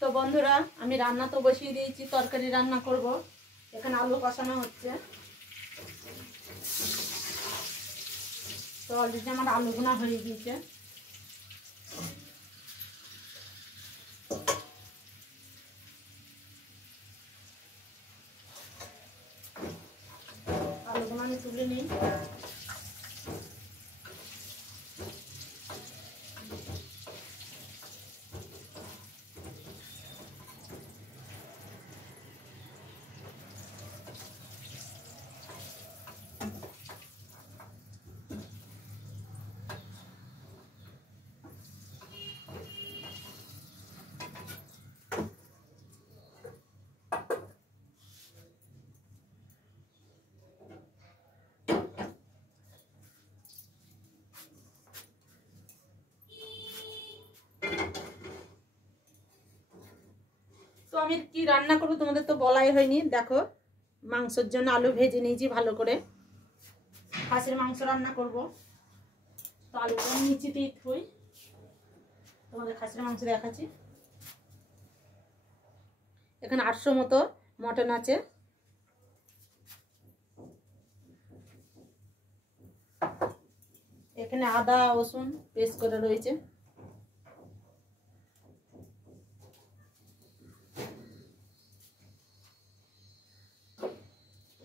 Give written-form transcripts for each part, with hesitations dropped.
তো বন্ধুরা আমি রান্না তো বসিয়ে দিয়েছি, তরকারি রান্না করব। এখানে আলু কষানো হচ্ছে। তো অলরেডি আমার আলুগুনা হয়ে গিয়েছে। আলুগুনা আমি তুলে নিই। তো আমি কি রান্না করব তোমাদের তো বলাই হয়নি। দেখো, মাংসের জন্য আলু ভেজে নিয়েছি ভালো করে। খাসির মাংস রান্না করব। তো আলুটা নিচেতেই থুই, তোমাদের খাসির মাংস দেখাচ্ছি। এখানে 800 মতো মটন আছে। এখানে আদা রসুন পেস্ট করে রয়েছে।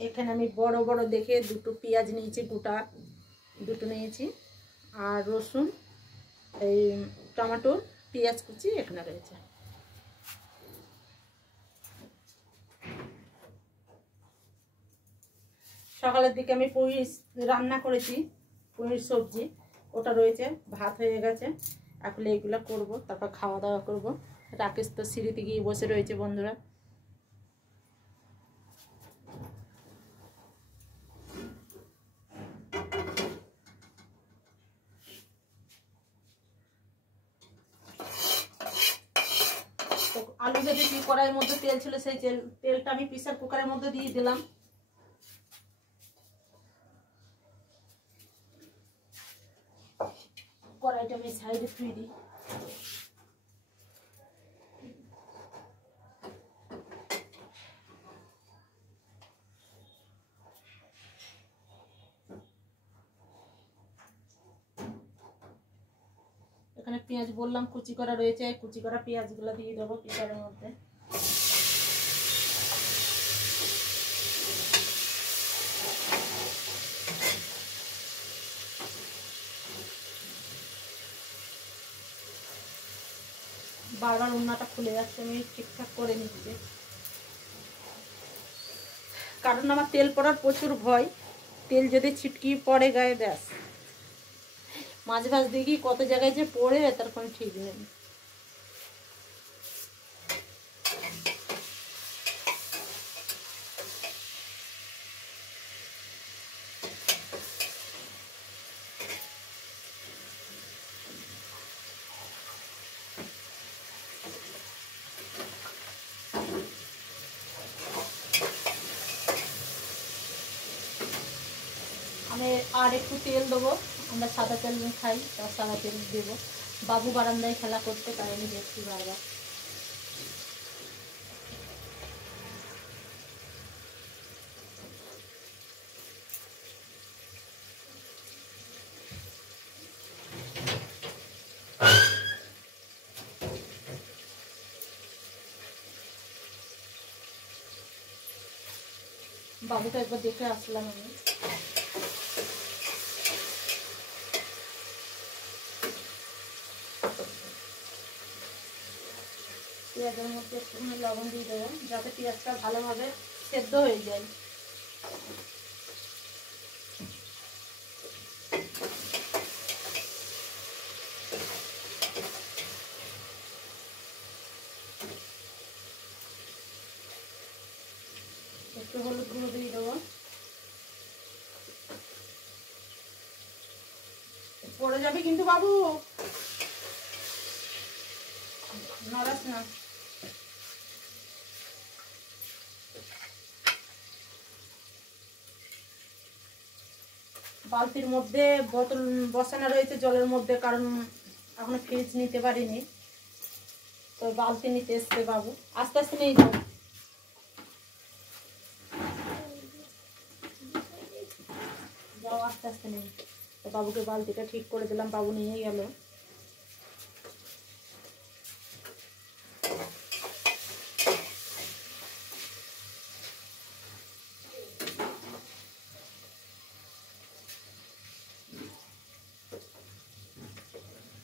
এখানে আমি বড় বড় দেখে দুটো পেঁয়াজ নিয়েছি, দুটো নিয়েছি। আর রসুন, এই টমেটো, পেঁয়াজ কুচি এখানে রয়েছে। সকালের দিকে আমি পুঁই রান্না করেছি, পুঁইর সবজি ওটা রয়েছে। ভাত হয়ে গেছে, এখন এইগুলো করব, তারপর খাওয়া দাওয়া করব। রাকেশ তো সিঁড়িতে গিয়ে বসে রয়েছে বন্ধুরা। আলু ভেজেছি, কড়াইয়ের মধ্যে তেল ছিল, সেই তেলটা আমি প্রেসার কুকারের মধ্যে দিয়ে দিলাম। কড়াইটা আমি সাইডে ধুয়ে দিই। এখানে পেঁয়াজ বললাম কুচি করা রয়েছে, কুচি করা পেঁয়াজগুলো দিয়ে দেবো প্রেসারের মধ্যে। বারবার উন্নাটা খুলে যাচ্ছে, আমি ঠিকঠাক করে নিচ্ছি, কারণ আমার তেল পড়ার প্রচুর ভয়। তেল যদি ছিটকি পড়ে গায়ে, ব্যাস মাছ ভাজ দেখি কত জায়গায় যে পড়ে তার কোনো ঠিক নেই। আমি আর একটু তেল দেবো, আমরা সাদা তেল খাই, তার সাদা তেল দেবো। বাবু বারান্দায় খেলা করতে, তাই আমি দেখছি বারবার। বাবুটা একবার দেখে আসলাম আমি। পেঁয়াজের মধ্যে একটুখানি লবণ দিয়ে দেবো, যাতে পেঁয়াজটা ভালোভাবে সেদ্ধ হয়ে যায়। একটু হলুদ গুঁড়ো দিয়ে দেবো। পড়ে যাবে কিন্তু বাবু, নড়াস না। বালতির মধ্যে বোতল বসানো রয়েছে জলের মধ্যে, কারণ এখনো ফ্রিজ নিতে পারিনি। তো বালতি নিতে এসছে বাবু, আস্তে আস্তে নিয়ে যাও। যাও আস্তে আস্তে নিয়ে। তো বাবুকে বালতিটা ঠিক করে দিলাম, বাবু নিয়ে গেল।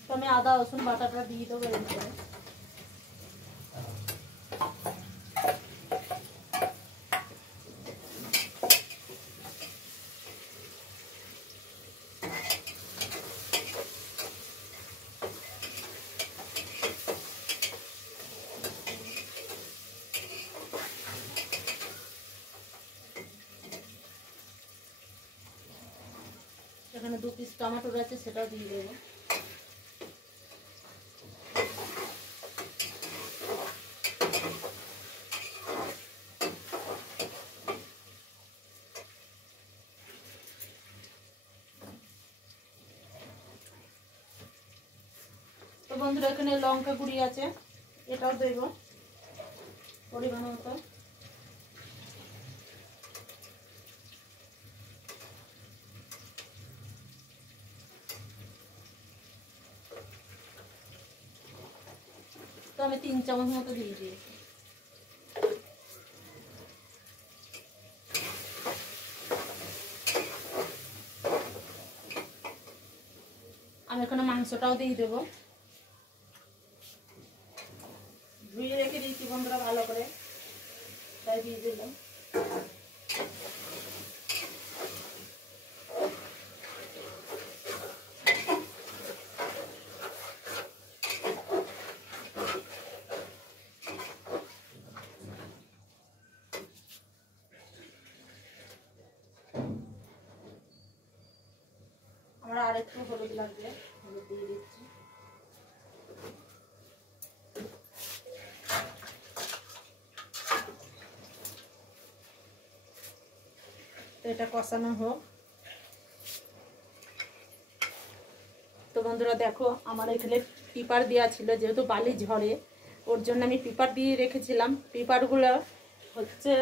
তো আমি আদা রসুন বাটাটা দিয়ে দেবো এর ভিতরে। এখানে 2 পিস টমেটো রয়েছে, সেটাও দিয়ে দেবো। তো বন্ধুরা এখানে লঙ্কা গুঁড়ি আছে, এটাও দেব পরিমাণ মতো। তো আমি 3 চামচ মতো দিয়ে দিয়েছি। আমি এখানে মাংসটাও দিয়ে দেবো, ধুয়ে রেখে দিয়েছি বন্ধুরা ভালো করে, তাই দিয়ে দিলাম। আমার আরেকটু হলুদ লাগবে, হলুদ দিয়ে দিচ্ছি। তো এটা কষানো হোক। তো বন্ধুরা দেখো আমার এখানে পিপার দেওয়া ছিল, যেহেতু বালি ঝরে ওর জন্য আমি পিপার দিয়ে রেখেছিলাম। পিপারগুলো হচ্ছে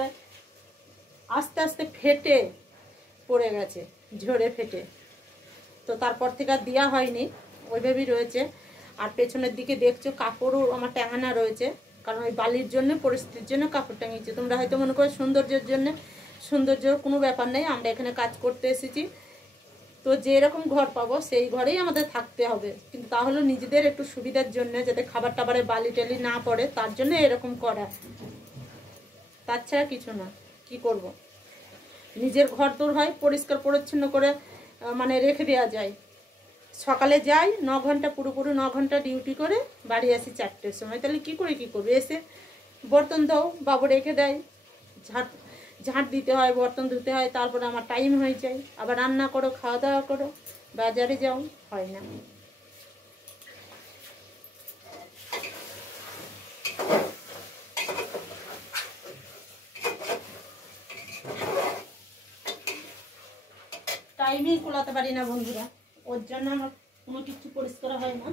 আস্তে আস্তে ফেটে পড়ে গেছে, ঝরে ফেটে। তো তারপর থেকে আর দেওয়া হয়নি, ওইভাবেই রয়েছে। আর পেছনের দিকে দেখছো কাপড়ও আমার টাঙানো রয়েছে, কারণ ওই বালির জন্য, পরিস্থিতির জন্য কাপড় টাঙিয়েছে। তোমরা হয়তো মনে করো সৌন্দর্যের জন্য, সৌন্দর্যের কোনো ব্যাপার নেই, আমরা এখানে কাজ করতে এসেছি। তো যেরকম ঘর পাবো সেই ঘরেই আমাদের থাকতে হবে, কিন্তু তাহলে নিজেদের একটু সুবিধার জন্য, যাতে খাবার টাবারে বালি টালি না পড়ে, তার জন্য এরকম করা, তাছাড়া কিছু না। কি করব, নিজের ঘর তোর হয় পরিষ্কার পরিচ্ছন্ন করে মানে রেখে দেওয়া যায়। সকালে যাই 9 ঘন্টা, পুরোপুরি 9 ঘন্টা ডিউটি করে বাড়ি আসি 4টের সময়, তাহলে কি করবে? এসে বর্তন দাও, বাবু রেখে দেয়, ঝাঁট দিতে হয়, বর্তন ধুতে হয়, তারপরে আমার টাইম হয়ে যায়, আবার রান্না করো, খাওয়া দাওয়া করো, বাজারে যাও, হয় না। টাইমেই কুলাতে পারি না বন্ধুরা, ওর জন্য আমার কোনো কিছু পরিষ্কার হয় না।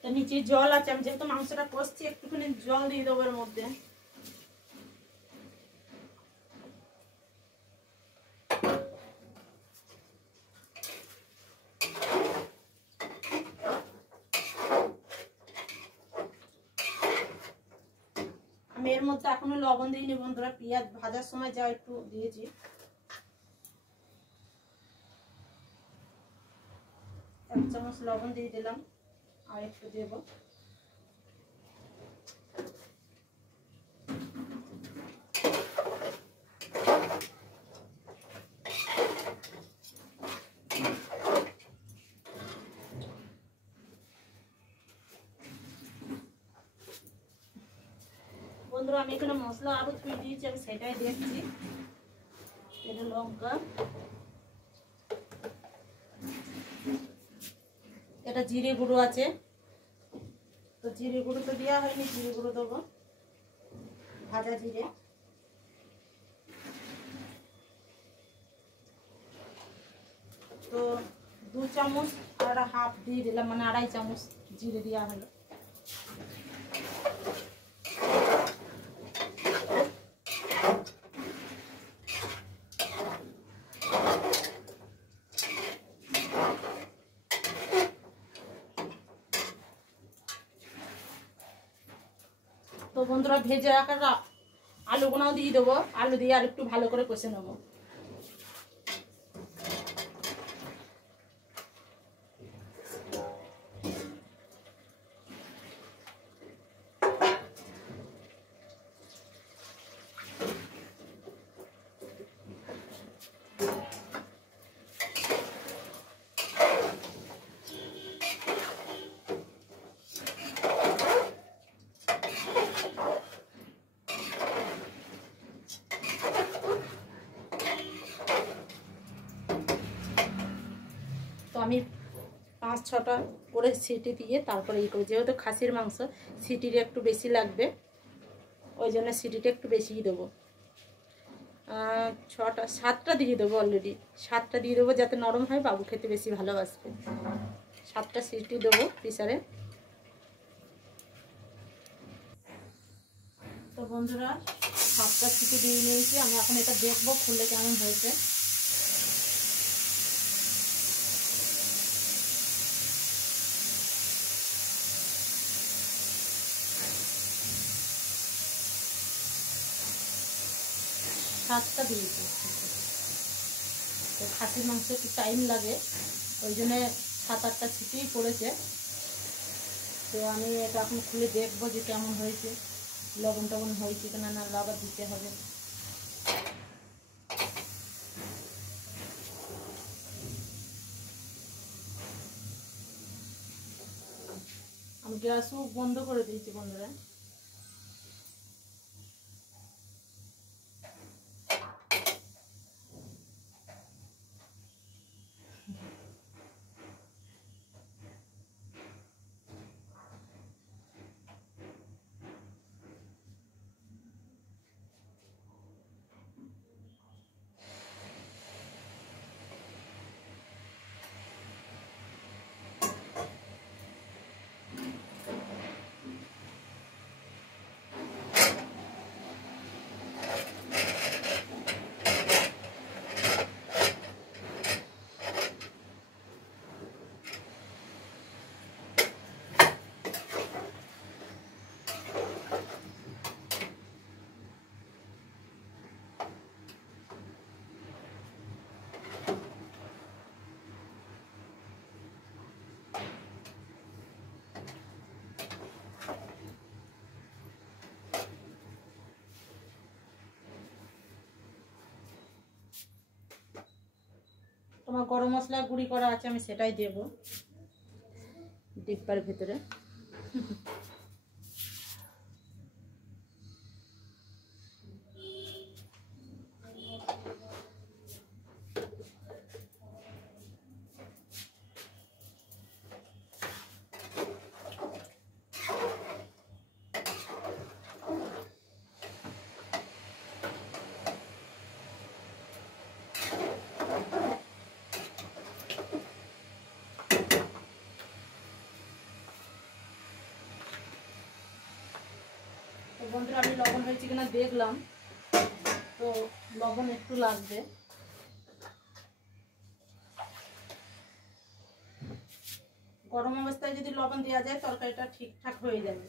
তো নিচে জল আছে, আমি যেহেতু মাংসটা কষছি একটুখানি জল দিয়ে দেবো এর মধ্যে। আমি এর মধ্যে এখনো লবণ দিইনি বন্ধুরা, পেঁয়াজ ভাজার সময় যা একটু দিয়েছি। 1 চামচ লবণ দিয়ে দিলাম, আর একটু দেব। বন্ধুরা আমি এখানে মশলা আরো ধুয়ে দিয়েছি, আমি সেটাই দেখছি। এটা লঙ্কা, এটা জিরে গুঁড়ো আছে, তো জিরে গুঁড়ো তো দেওয়া হয়নি, জিরে গুঁড়ো দেবো, ভাজা জিরে। তো 2 চামচ আর হাফ দিয়ে দিলাম, মানে 2.5 চামচ জিরে দেওয়া হলো। তো বন্ধুরা ভেজে রাখা আলুগুলোও দিয়ে দেবো, আলু দিয়ে আর একটু ভালো করে কষে নেবো। তো আমি 5-6টা করে সিটি দিয়ে তারপরে এই করি, যেহেতু খাসির মাংস সিটিটা একটু বেশি লাগবে, ওই জন্য সিটিটা একটু বেশিই দেবো। 7টা দিয়ে দেবো, অলরেডি 7টা দিয়ে দেবো যাতে নরম হয়, বাবু খেতে বেশি ভালোবাসবে। 7টা সিটি দেবো প্রেসারে। তো বন্ধুরা 7টা সিটি দিয়ে নিয়েছি, আমি এখন এটা দেখবো খুলে কেমন হয়েছে। সাতটা দিয়েছি, তো খাসির মাংস একটু টাইম লাগে, ওই জন্যে 7-8টা সিটিই পড়েছে। তো আমি এটা এখন খুলে দেখবো যে কেমন হয়েছে, লবণ টবণ হয়েছে কিনা, না আবার দিতে হবে। আমি গ্যাসও বন্ধ করে দিয়েছি বন্ধুরা। তোমার গরম মশলা গুঁড়ি করা আছে, আমি সেটাই দেবো ডিব্বার ভেতরে। বন্ধুরা আমি লবণ হয়েছে কিনা দেখলাম, তো লবণ একটু লাগবে। গরম অবস্থায় যদি লবণ দেওয়া যায় তরকারিটা ঠিকঠাক হয়ে যাবে,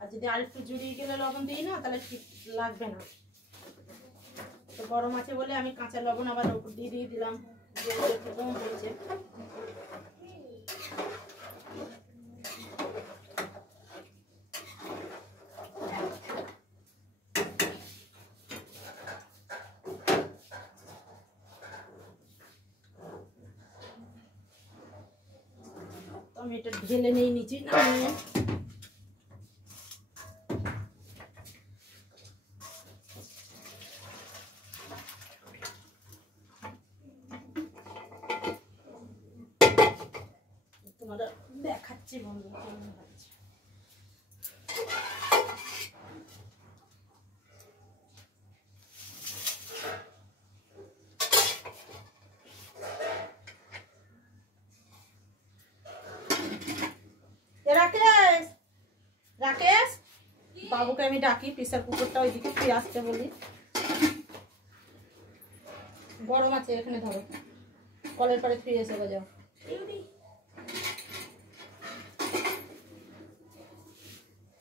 আর যদি আর একটু জুড়িয়ে গেলে লবণ দিই না তাহলে ঠিক লাগবে না। তো গরম আছে বলে আমি কাঁচা লবণ আবার উপর দিয়ে দিলাম, একটু কম হয়েছে। আমি এটা ঢেলে নেই নিচে নামিয়ে। তোমাদের দেখাচ্ছি বন্ধু কেমন হচ্ছে। বাবুকে আমি ডাকি, প্রেসার কুকারটা ওইদিকে ফিরে আসতে বলি। গরম আছে, এখানে ধরো, কলের পরে ফিরে এসে যাও।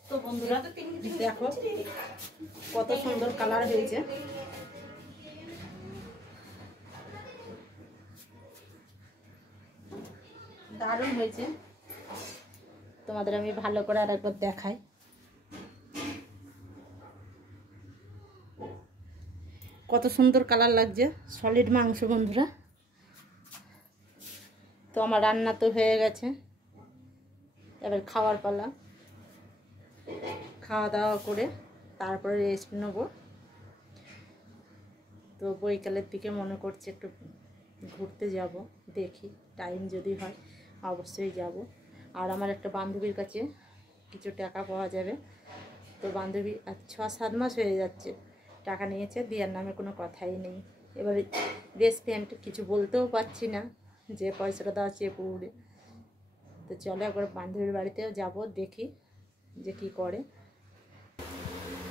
তো বন্ধুরা দেখো কত সুন্দর কালার হয়েছে। দারুণ হয়েছে। তোমাদের আমি ভালো করে আরেকবার দেখাই। কত সুন্দর কালার লাগছে, সলিড মাংস বন্ধুরা। তো আমার রান্না তো হয়ে গেছে, এবার খাওয়ার পালা। খাওয়া দাওয়া করে তারপরে রেস্ট নেব। তো বৈকালের দিকে মনে করছি একটু ঘুরতে যাব, দেখি টাইম যদি হয় অবশ্যই যাব। আর আমার একটা বান্ধবীর কাছে কিছু টাকা পাওয়া যাবে। তো বান্ধবী 6-7 মাস হয়ে যাচ্ছে টাকা নিয়েছে, দেওয়ার নামে কোনো কথাই নেই। এবার বেস্ট ফ্রেন্ড কিছু বলতেও পারছি না যে পয়সাটা দেওয়া চেপে উড়ে। তো চলো একবার বান্ধবীর বাড়িতেও যাব, দেখি যে কি করে।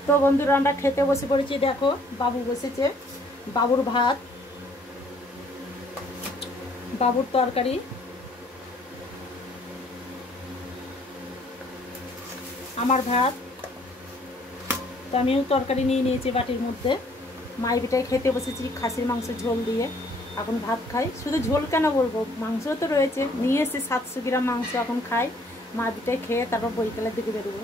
তো বন্ধুরা আমরা খেতে বসে পড়েছি। দেখো বাবু বসেছে, বাবুর ভাত, বাবুর তরকারি, আমার ভাত। তো আমিও তরকারি নিয়ে নিয়েছি বাটির মধ্যে। মাইবিটাই খেতে বসেছি খাসির মাংস ঝোল দিয়ে। এখন ভাত খাই, শুধু ঝোল কেন বলবো, মাংস তো রয়েছে, নিয়ে এসে 700 গ্রাম মাংস এখন খাই। মাইবিটাই খেয়ে তারপর বৈকালের দিকে বেরোবো।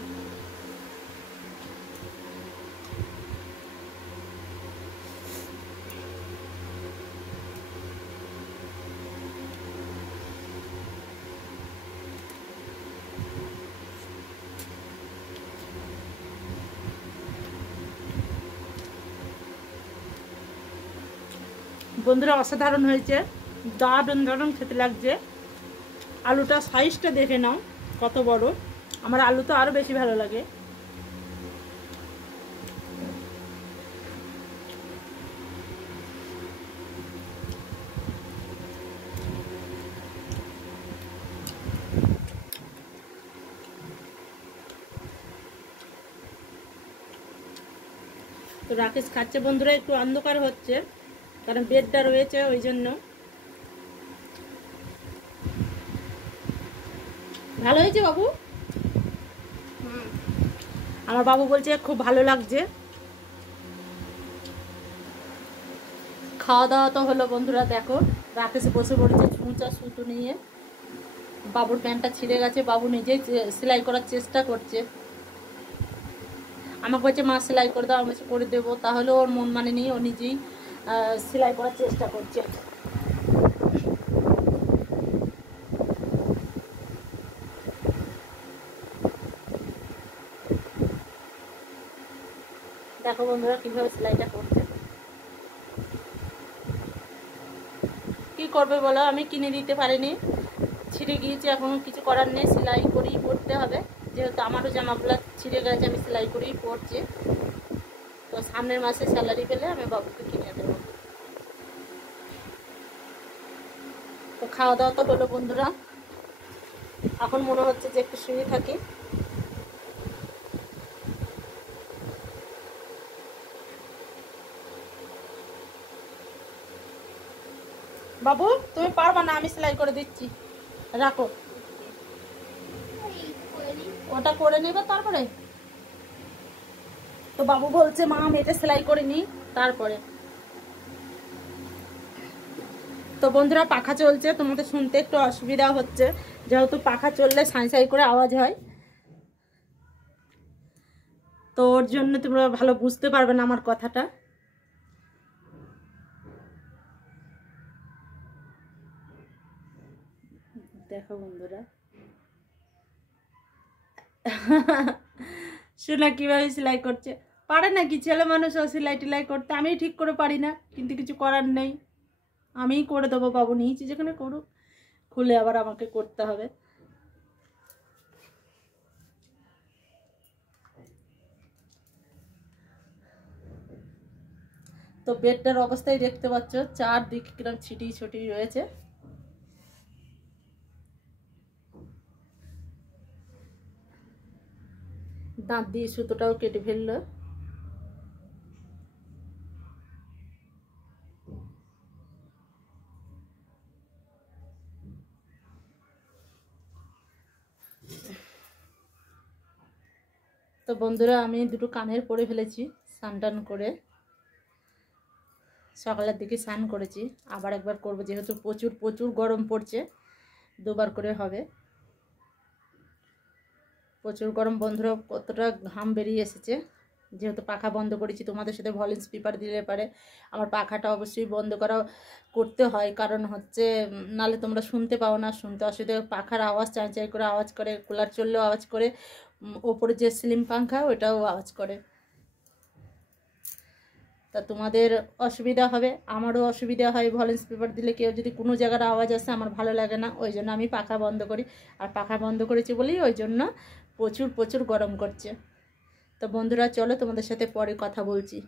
বন্ধুরা অসাধারণ হয়েছে, দারুণ খেতে লাগছে। আলুটা সাইজটা দেখে নাও কত বড়, আমার আলু তো আরও বেশি ভালো লাগে। তো রাকেশ খাচ্ছে বন্ধুরা, একটু অন্ধকার হচ্ছে কারণ বেডটা রয়েছে ওই জন্য। ভালো হয়েছে বাবু? আমার বাবু বলছে খুব ভালো লাগছে। খাওয়া দাওয়া তো হলো বন্ধুরা। দেখো রাকেশ বসে পড়েছে ছুঁচা সুতো নিয়ে। বাবুর প্যান্টটা ছিঁড়ে গেছে, বাবু নিজেই সেলাই করার চেষ্টা করছে। আমাকে বলছে মা সেলাই করে দাও, আমি করে দেবো। তাহলে ওর মন মানে নিয়ে ও নিজেই সেলাই করার চেষ্টা করছে। দেখো বন্ধুরা কিভাবে সেলাইটা করছে। কি করবে বলো, আমি কিনে দিতে পারিনি, ছিঁড়ে গিয়েছে, এখন কিছু করার নেই, সেলাই করেই পরতে হবে। যেহেতু আমারও জামাগুলো ছিঁড়ে গেছে, আমি সেলাই করেই পরছি। তো সামনের মাসে স্যালারি পেলে আমি বাবুকে কিনে দেবো। তো খাওয়া দাওয়া তো হলো বন্ধুরা, এখন মনে হচ্ছে যে একটু শুয়ে থাকি। বাবু তুমি পারবা না, আমি সেলাই করে দিচ্ছি, রাখো। ওটা করে নেবে তারপরে। তো বাবু বলছে মা আমি এটা সেলাই করে নিই তারপরে। তো বন্ধুরা পাখা চলছে, তোমাদের শুনতে একটু অসুবিধা হচ্ছে, যেহেতু পাখা চললে সাঁই সাঁই করে আওয়াজ হয়। তো ওর জন্য তোমরা ভালো বুঝতে পারবে না আমার কথাটা। দেখো বন্ধুরা শোনা কিভাবে সেলাই করছে। পারে নাকি ছেলে মানুষও সেলাই টেলাই করতে, আমি ঠিক করে পারি না, কিন্তু কিছু করার নেই, আমিই করে দেবো। বাবু নিয়েছি যেখানে করুক, খুলে আবার আমাকে করতে হবে। তো বেডটার অবস্থায় দেখতে পাচ্ছ, চারদিকে কিরকম ছিটি ছুটি রয়েছে। দাঁত দিয়ে সুতোটাও কেটে ফেললো। তো বন্ধুরা আমি দুটো কানের পরে ফেলেছি স্নান টান করে, সকালের দিকে স্নান করেছি, আবার একবার করব যেহেতু প্রচুর প্রচুর গরম পড়ছে, দুবার করে হবে। প্রচুর গরম বন্ধুরা, কতটা ঘাম বেরিয়ে এসেছে, যেহেতু পাখা বন্ধ করেছি। তোমাদের সাথে ভলিউম স্পিকার দিলে পারে আমার পাখাটা অবশ্যই বন্ধ করতে হয়, কারণ হচ্ছে নালে তোমরা শুনতে পাও না, শুনতে অসুবিধা। পাখার আওয়াজ চাই চাই করে আওয়াজ করে, কুলার চললেও আওয়াজ করে, ওপরে যে সিলিং পাখা ওটাও আওয়াজ করে। তা তোমাদের অসুবিধা হবে, আমারও অসুবিধা হয় ভলিউম স্পিকার দিলে। কেউ যদি কোনো জায়গার আওয়াজ আসে আমার ভালো লাগে না, ওই জন্য আমি পাখা বন্ধ করি। আর পাখা বন্ধ করেছি বলেই ওই জন্য প্রচুর প্রচুর গরম করছে। তো বন্ধুরা চলো তোমাদের সাথে পরে কথা বলছি।